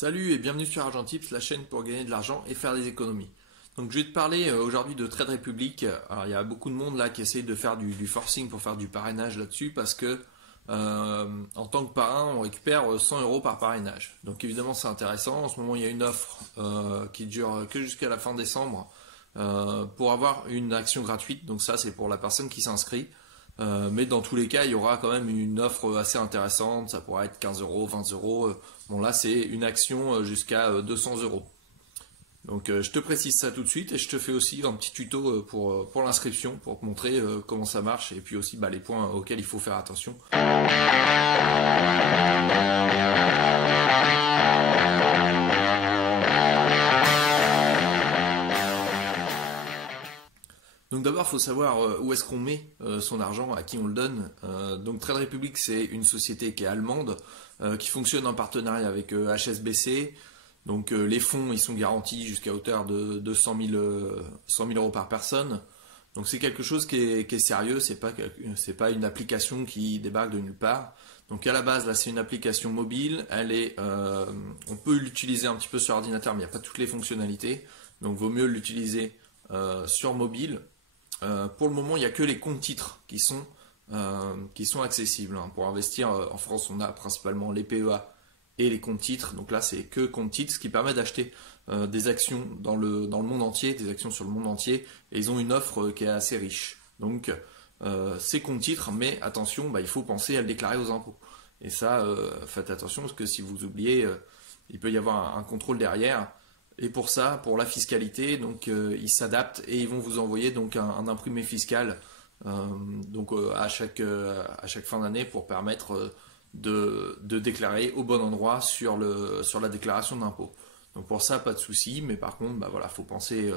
Salut et bienvenue sur Argentips, la chaîne pour gagner de l'argent et faire des économies. Donc je vais te parler aujourd'hui de Trade Republic. Alors il y a beaucoup de monde là qui essaye de faire du forcing pour faire du parrainage là-dessus parce que en tant que parrain on récupère 100 euros par parrainage. Donc évidemment c'est intéressant. En ce moment il y a une offre qui dure que jusqu'à la fin décembre pour avoir une action gratuite. Donc ça c'est pour la personne qui s'inscrit. Mais dans tous les cas, il y aura quand même une offre assez intéressante. Ça pourrait être 15 euros, 20 euros. Bon, là, c'est une action jusqu'à 200 euros. Donc, je te précise ça tout de suite et je te fais aussi un petit tuto pour l'inscription, pour te montrer comment ça marche et puis aussi les points auxquels il faut faire attention. Donc d'abord, il faut savoir où est-ce qu'on met son argent, à qui on le donne. Donc Trade Republic, c'est une société qui est allemande, qui fonctionne en partenariat avec HSBC. Donc les fonds, ils sont garantis jusqu'à hauteur de 100 000 euros par personne. Donc c'est quelque chose qui est sérieux, c'est pas une application qui débarque de nulle part. Donc à la base, là, c'est une application mobile. On peut l'utiliser un petit peu sur ordinateur, mais il n'y a pas toutes les fonctionnalités. Donc vaut mieux l'utiliser sur mobile. Pour le moment, il n'y a que les comptes titres qui sont accessibles, hein. Pour investir, en France, on a principalement les PEA et les comptes titres. Donc là, c'est que comptes titres, ce qui permet d'acheter des actions dans le monde entier, des actions sur le monde entier. Et ils ont une offre qui est assez riche. Donc, c'est comptes titres, mais attention, il faut penser à le déclarer aux impôts. Et ça, faites attention, parce que si vous oubliez, il peut y avoir un contrôle derrière. Et pour ça, pour la fiscalité, donc ils s'adaptent et ils vont vous envoyer donc un imprimé fiscal à chaque fin d'année pour permettre de déclarer au bon endroit sur la déclaration d'impôt. Donc pour ça, pas de souci, mais par contre, voilà, faut penser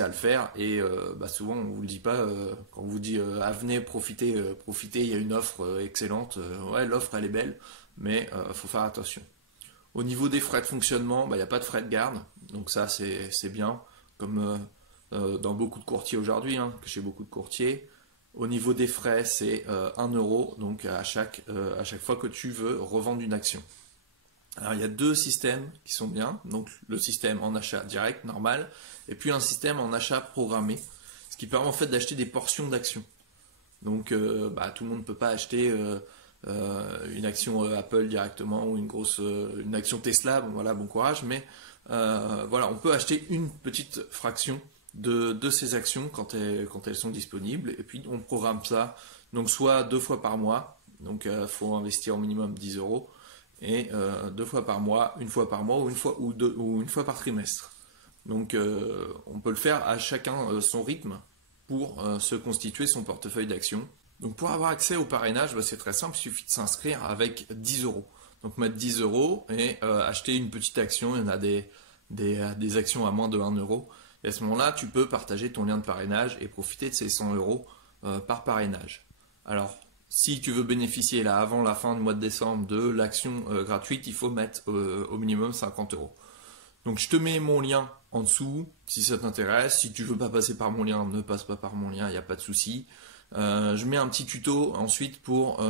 à le faire et souvent on vous le dit pas quand on vous dit ah, venez profitez, il y a une offre excellente. Ouais, l'offre elle est belle, mais faut faire attention. Au niveau des frais de fonctionnement, il n'y a pas de frais de garde, donc ça c'est bien, comme dans beaucoup de courtiers aujourd'hui, hein, chez beaucoup de courtiers. Au niveau des frais, c'est 1 euro, donc à chaque fois que tu veux revendre une action. Alors il y a deux systèmes qui sont bien, donc le système en achat direct, normal, et puis un système en achat programmé, ce qui permet en fait d'acheter des portions d'actions. Donc tout le monde ne peut pas acheter une action Apple directement ou une action Tesla. Bon voilà, bon courage, mais voilà, on peut acheter une petite fraction de ces actions quand elles sont disponibles et puis on programme ça. Donc soit deux fois par mois, donc il faut investir au minimum 10 euros et deux fois par mois, une fois par mois ou une fois par trimestre. Donc on peut le faire à chacun son rythme pour se constituer son portefeuille d'actions. Donc pour avoir accès au parrainage, c'est très simple, il suffit de s'inscrire avec 10 euros. Donc mettre 10 euros et acheter une petite action, il y en a des actions à moins de 1 euro. Et à ce moment-là, tu peux partager ton lien de parrainage et profiter de ces 100 euros par parrainage. Alors, si tu veux bénéficier là avant la fin du mois de décembre de l'action gratuite, il faut mettre au minimum 50 euros. Donc je te mets mon lien en dessous si ça t'intéresse. Si tu veux pas passer par mon lien, ne passe pas par mon lien, il n'y a pas de souci. Je mets un petit tuto ensuite pour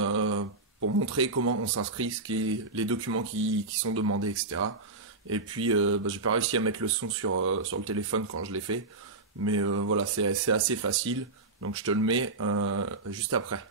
montrer comment on s'inscrit, les documents qui sont demandés, etc. Et puis j'ai pas réussi à mettre le son sur le téléphone quand je l'ai fait. Mais voilà, c'est assez facile. Donc je te le mets juste après.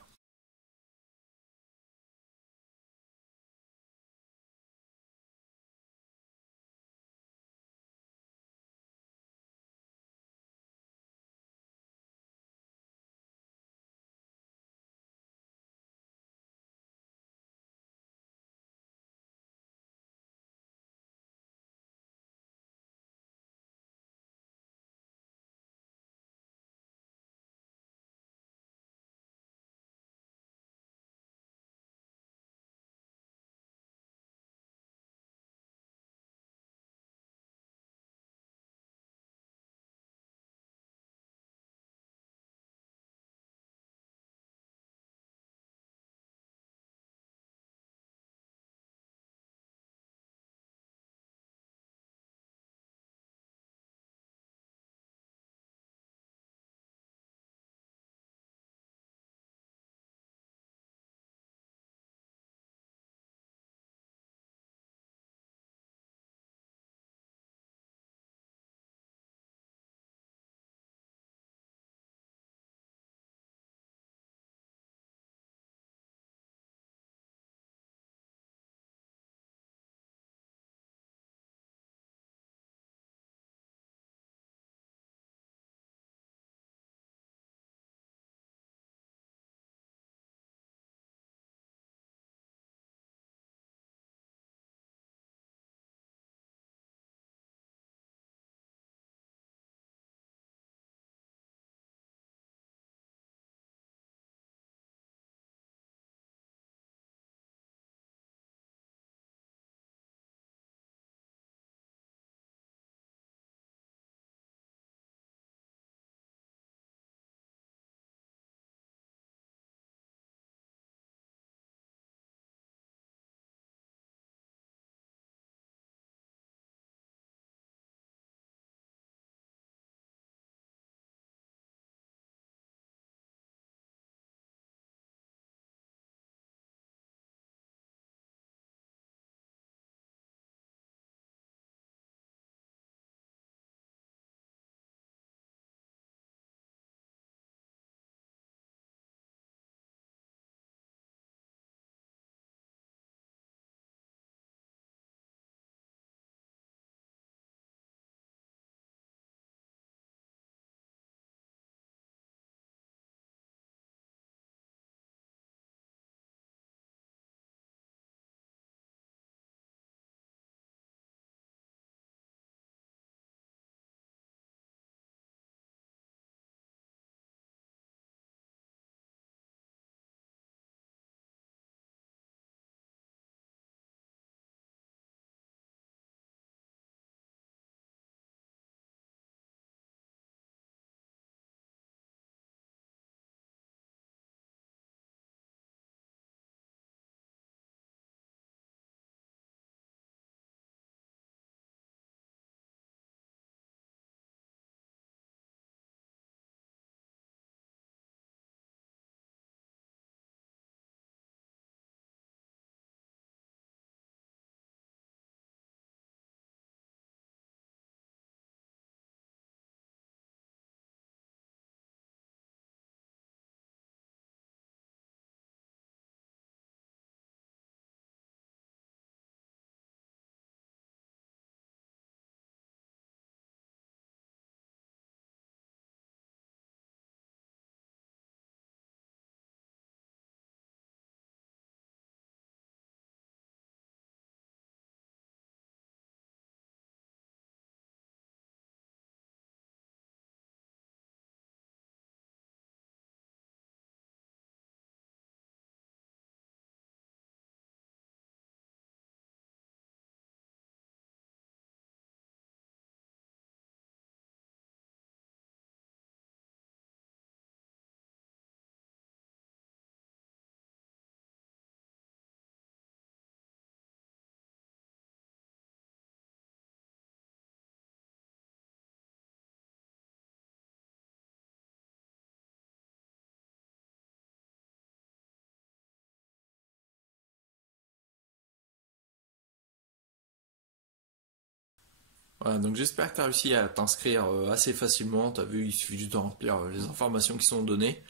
Voilà, donc j'espère que tu as réussi à t'inscrire assez facilement. Tu as vu, il suffit juste de remplir les informations qui sont données.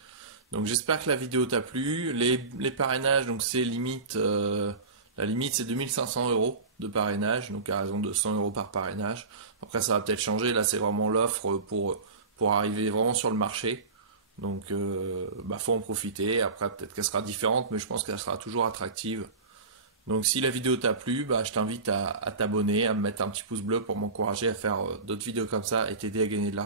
Donc j'espère que la vidéo t'a plu. Les parrainages, donc c'est limite, la limite c'est 2500 € de parrainage, donc à raison de 100 € par parrainage. Après ça va peut-être changer, là c'est vraiment l'offre pour arriver vraiment sur le marché. Donc bah, faut en profiter. Après peut-être qu'elle sera différente, mais je pense qu'elle sera toujours attractive. Donc si la vidéo t'a plu, bah, je t'invite à t'abonner, à me mettre un petit pouce bleu pour m'encourager à faire d'autres vidéos comme ça et t'aider à gagner de l'argent.